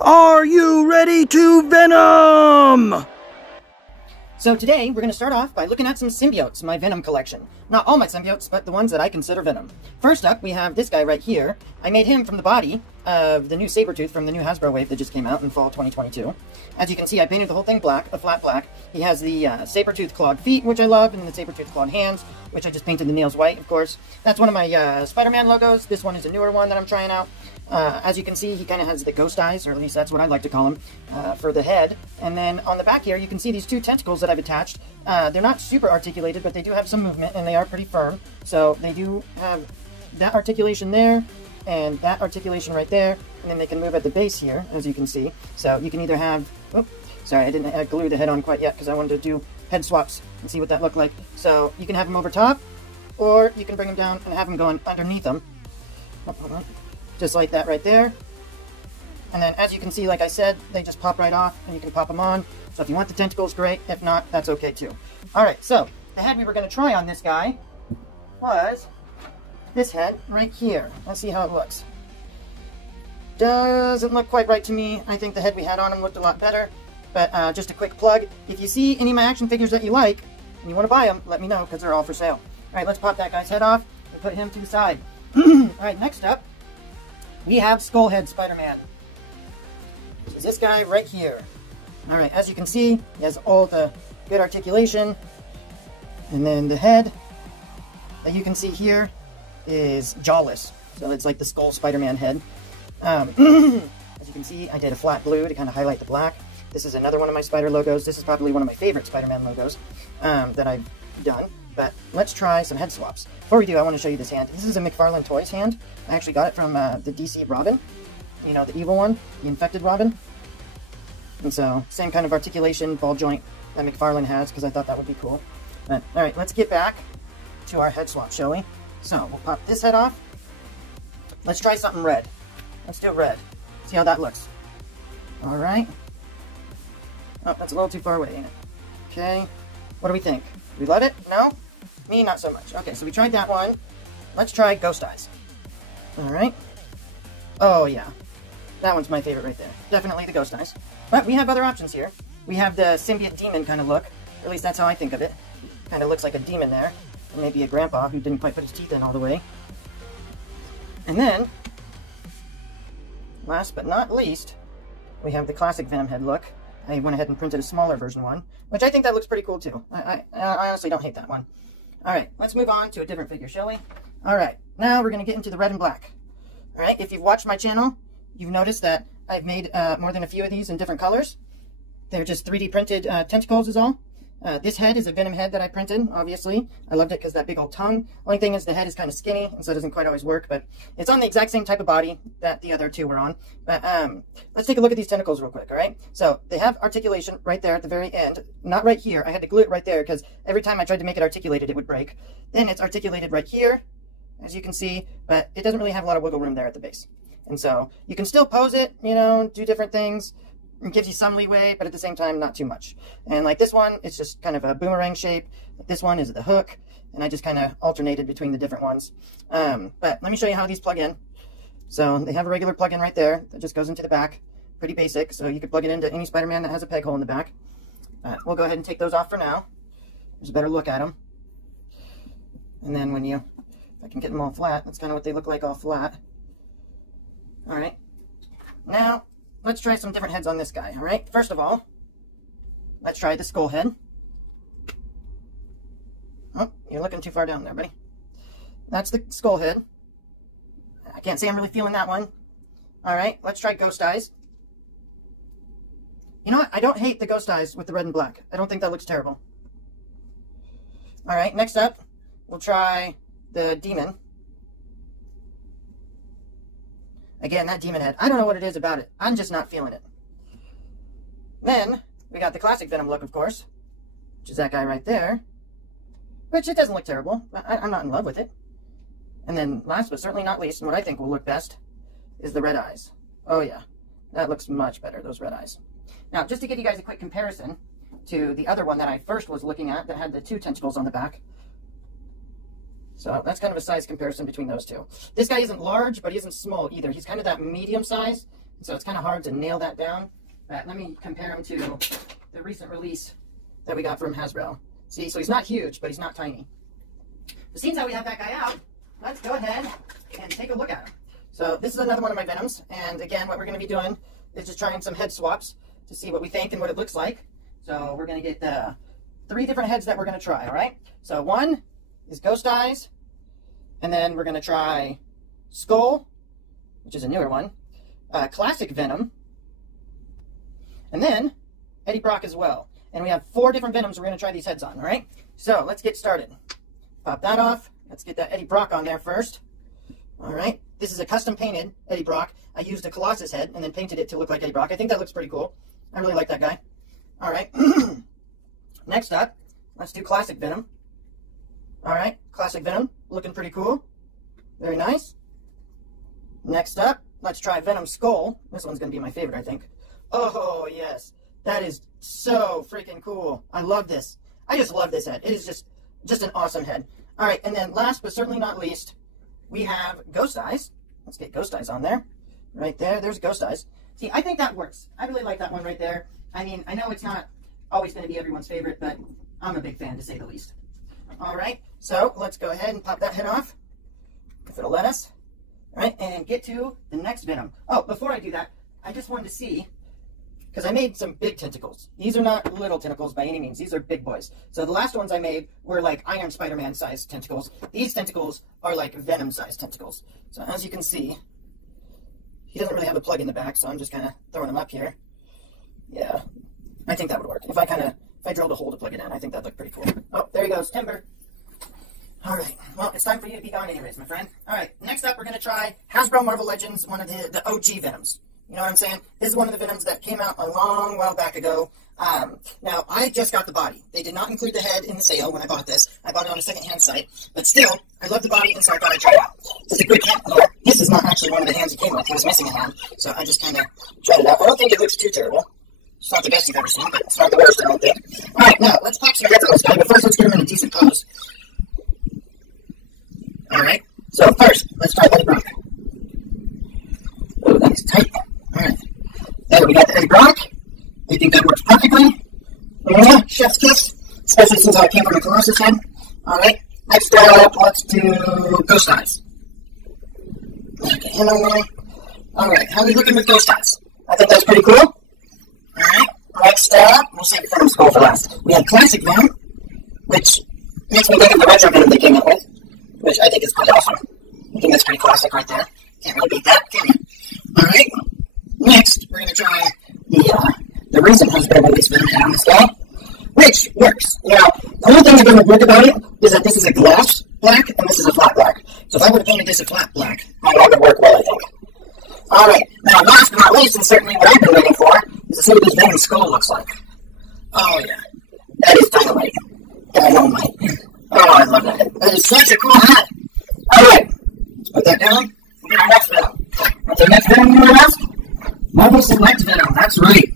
Are you ready to Venom? So today, we're going to start off by looking at some symbiotes, my Venom collection. Not all my symbiotes, but the ones that I consider Venom. First up, we have this guy right here. I made him from the body of the new Sabretooth from the new Hasbro wave that just came out in fall 2022. As you can see, I painted the whole thing black, a flat black. He has the Sabretooth clawed feet, which I love, and the Sabretooth clawed hands, which I just painted the nails white, of course. That's one of my Spider-Man logos. This one is a newer one that I'm trying out. As you can see, he kind of has the ghost eyes, or at least that's what I like to call him, for the head. And then on the back here, you can see these two tentacles that I've attached. They're not super articulated, but they do have some movement, and they are pretty firm. So they do have that articulation there, and that articulation right there, and then they can move at the base here, as you can see. So you can either have... Oh, sorry, I didn't glue the head on quite yet, because I wanted to do head swaps and see what that looked like. So you can have them over top, or you can bring them down and have them going underneath them. Oh, hold on. Just like that right there. And then as you can see, like I said, they just pop right off and you can pop them on. So if you want the tentacles, great. If not, that's okay too. Alright, so the head we were going to try on this guy was this head right here. Let's see how it looks. Doesn't look quite right to me. I think the head we had on him looked a lot better. But just a quick plug, if you see any of my action figures that you like and you want to buy them, let me know because they're all for sale. Alright, let's pop that guy's head off and put him to the side. Alright, next up, we have Skullhead Spider-Man. Is this guy right here. Alright, as you can see, he has all the good articulation. And then the head that you can see here is jawless. So it's like the Skull Spider-Man head. As you can see, I did a flat blue to kind of highlight the black. This is another one of my Spider logos. This is probably one of my favorite Spider-Man logos that I've done. But let's try some head swaps. Before we do, I want to show you this hand. This is a McFarlane Toys hand. I actually got it from the DC Robin. You know, the evil one, the infected Robin. And so, same kind of articulation, ball joint that McFarlane has, because I thought that would be cool. But, alright, let's get back to our head swap, shall we? So, we'll pop this head off. Let's try something red. Let's do red. See how that looks. Alright. Oh, that's a little too far away, ain't it? Okay. What do we think? We love it? No? Me, not so much. Okay, so we tried that one. Let's try Ghost Eyes. Alright. Oh, yeah. That one's my favorite right there. Definitely the Ghost Eyes. But we have other options here. We have the symbiote demon kind of look. Or at least that's how I think of it. Kind of looks like a demon there. And maybe a grandpa who didn't quite put his teeth in all the way. And then, last but not least, we have the classic Venom head look. I went ahead and printed a smaller version one, which I think that looks pretty cool too. I honestly don't hate that one. Alright, let's move on to a different figure, shall we? Alright, now we're going to get into the red and black. Alright, if you've watched my channel, you've noticed that I've made more than a few of these in different colors. They're just 3D printed tentacles is all. This head is a Venom head that I printed, obviously. I loved it because that big old tongue. Only thing is the head is kind of skinny, and so it doesn't quite always work, but it's on the exact same type of body that the other two were on. But let's take a look at these tentacles real quick, all right? So they have articulation right there at the very end. Not right here. I had to glue it right there because every time I tried to make it articulated, it would break. Then it's articulated right here, as you can see, but it doesn't really have a lot of wiggle room there at the base. And so you can still pose it, you know, do different things. It gives you some leeway, but at the same time, not too much. And like this one, it's just kind of a boomerang shape. Like this one is the hook, and I just kind of alternated between the different ones. But let me show you how these plug in. So they have a regular plug-in right there that just goes into the back. Pretty basic, so you could plug it into any Spider-Man that has a peg hole in the back. We'll go ahead and take those off for now. There's a better look at them. And then when you, if I can get them all flat, that's kind of what they look like all flat. Alright. Now, let's try some different heads on this guy, alright? First of all, let's try the skull head. Oh, you're looking too far down there, buddy. That's the skull head. I can't say I'm really feeling that one. Alright, let's try Ghost Eyes. You know what? I don't hate the Ghost Eyes with the red and black. I don't think that looks terrible. Alright, next up, we'll try the demon. Again, that demon head. I don't know what it is about it. I'm just not feeling it. Then, we got the classic Venom look, of course, which is that guy right there. Which, it doesn't look terrible. I'm not in love with it. And then, last but certainly not least, and what I think will look best, is the red eyes. Oh yeah, that looks much better, those red eyes. Now, just to give you guys a quick comparison to the other one that I first was looking at that had the two tentacles on the back. So that's kind of a size comparison between those two. This guy isn't large, but he isn't small either. He's kind of that medium size. So it's kind of hard to nail that down. But let me compare him to the recent release that we got from Hasbro. See, so he's not huge, but he's not tiny. But seeing how we have that guy out, let's go ahead and take a look at him. So this is another one of my Venoms, and again, what we're going to be doing is just trying some head swaps to see what we think and what it looks like. So we're going to get 3 different heads that we're going to try, all right? So one is Ghost Eyes, and then we're going to try Skull, which is a newer one, Classic Venom, and then Eddie Brock as well. And we have 4 different Venoms we're going to try these heads on, all right? So let's get started. Pop that off. Let's get that Eddie Brock on there first. All right. This is a custom painted Eddie Brock. I used a Colossus head and then painted it to look like Eddie Brock. I think that looks pretty cool. I really like that guy. All right. Next up, let's do Classic Venom. All right. Classic Venom. Looking pretty cool. Very nice. Next up, let's try Venom Skull. This one's going to be my favorite, I think. Oh, yes. That is so freaking cool. I love this. I just love this head. It is just an awesome head. All right, and then last but certainly not least, we have Ghost Eyes. Let's get Ghost Eyes on there. Right there. There's Ghost Eyes. See, I think that works. I really like that one right there. I mean, I know it's not always going to be everyone's favorite, but I'm a big fan, to say the least. All right, so let's go ahead and pop that head off, if it'll let us. All right, and get to the next Venom. Oh, before I do that, I just wanted to see, because I made some big tentacles. These are not little tentacles by any means. These are big boys. So the last ones I made were like Iron Spider-Man sized tentacles. These tentacles are like Venom sized tentacles. So as you can see, he doesn't really have a plug in the back, so I'm just kind of throwing him up here. Yeah, I think that would work. If I drilled a hole to plug it in, I think that'd look pretty cool. Oh, there he goes, Timber. All right, well, it's time for you to be gone anyways, my friend. All right, next up, we're going to try Hasbro Marvel Legends, one of the OG Venoms. You know what I'm saying? This is one of the Venoms that came out a long while back ago. Now, I just got the body. They did not include the head in the sale when I bought this. I bought it on a second-hand site. But still, I love the body, and so I thought I'd try it out. It's a quick hand. This is not actually one of the hands it came with. He was missing a hand. So I just kind of tried it out. I don't think it looks too terrible. It's not the best you've ever seen, but it's not the worst, I don't think. All right, now, let's pop some heads on this guy. But first, let's get him in a decent pose. All right. So first, let's try Eddie Brock. Oh, that's tight. All right. There we got the Eddie Brock. I think that works perfectly. Yeah, chef's kiss. Especially since I came from a Colossus head. Alright, next up, let's do Ghost Eyes. Okay, him on there. Alright, how are we looking with Ghost Eyes? I think that's pretty cool. Alright, next up, we'll save the Venom Skull for last. We have Classic Venom, which makes me think of the retro Venom they came up with, which I think is pretty awesome. I think that's pretty classic right there. Can't really beat that, can you? Alright. Next, we're going to try the recent Hasbro release Venom head on this guy, which works. Now, the only thing that doesn't work about it is that this is a gloss black and this is a flat black. So if I would have painted this a flat black, that would work well, I think. Alright, now last but not least, and certainly what I've been waiting for, is to see what this Venom skull looks like. Oh yeah, that is dynamite. Dynamite. Oh, I love that head. That is such a cool hat. Alright, let's put that down. We'll get our next Venom. What's our next Venom you want to ask? Marvel Select Venom, that's right.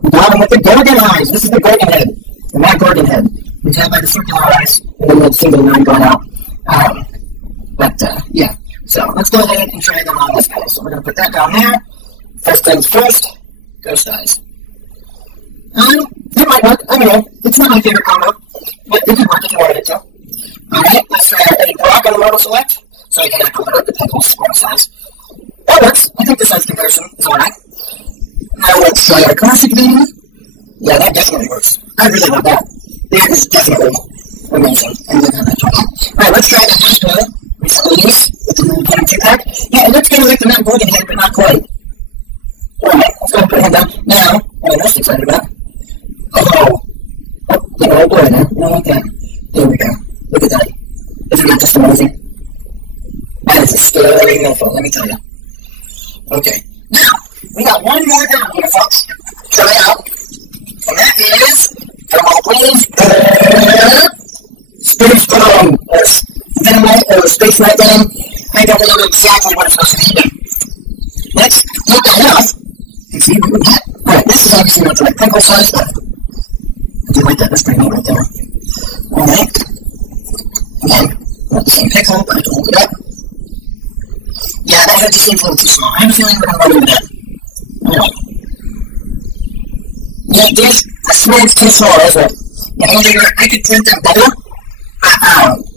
We got him with the Gorgon eyes. This is the Gorgon head. The Matt Gorgon head. We tell by the circular eyes, and then the single line going out. Yeah. So, let's go ahead and try them on this guy. So, we're going to put that down there. First things first, Ghost Eyes. That might work. I don't know. It's not my favorite combo, but it could work if you wanted it to. Alright, let's try Eddie Brock on the Marvel Select, so you can have to look at the pencils on size. That works. I think the size comparison is alright. Now let's try our Classic Venom. Yeah, that definitely works. I really love that. That is definitely amazing. Alright, let's try the Hasbro recent release with the new Venom 2-pack. Yeah, it looks kind of like the Matt Gorgon head, but not quite. Alright, let's go and put him down. Now, what I'm most excited about. Oh, look at boy there. You know what that? There we go. Look at that. Isn't that just amazing? That is a scary mofo, let me tell you. Okay, now, we got one more Venom here, folks. Try out. And that is, from all please, Space Venom, or Venomite, or Space Night Venom. I don't know exactly what it's supposed to be. Let's look that up and see what we get. Alright, this is obviously not the right pickle size, but I do like that. That's pretty neat right there. Alright. Again, not the same pickle, but I can hold it up. Yeah, that head just seems a little too small. I have a feeling we're going to run into that. it's too small, isn't it? Yeah, I could print them better.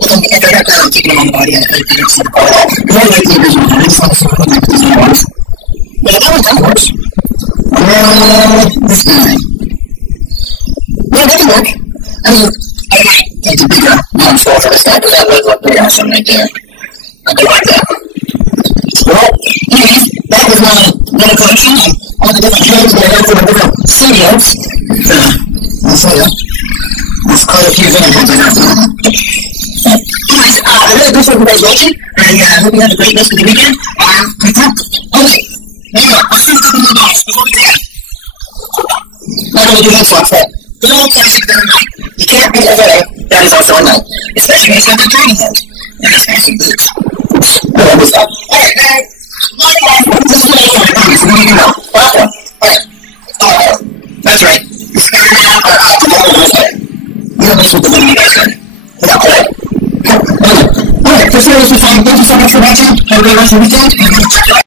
If I got keeping them on the body, I could see the part. Because I like the original one. I just want to see what the design was. Yeah, that works. This guy. Yeah, that can work. I mean, I might need to bigger store for this guy, because that would look pretty awesome right there. I do like that. Well, anyways, that was my little collection of all the different trays that I got from the different studios. I'll show you. There's quite a few Venom heads I got from them. Anyways, I really appreciate you guys watching. I hope you have a great rest of the weekend. Okay, now, I'll see a couple more guys before we go. Not only do head swaps, but good old classic Venom knight. You can't beat a Venom that is also a knight. Especially when it's got that dragon head. And it's fancy boots. I love this stuff. Alright, guys. This is what I promise. What do you know? Welcome. Alright. That's right. The sky now are out to all of us. You don't miss what the Venom you guys done. Alright. Alright, this was fun. Thank you so much for watching. Have a great rest of the weekend.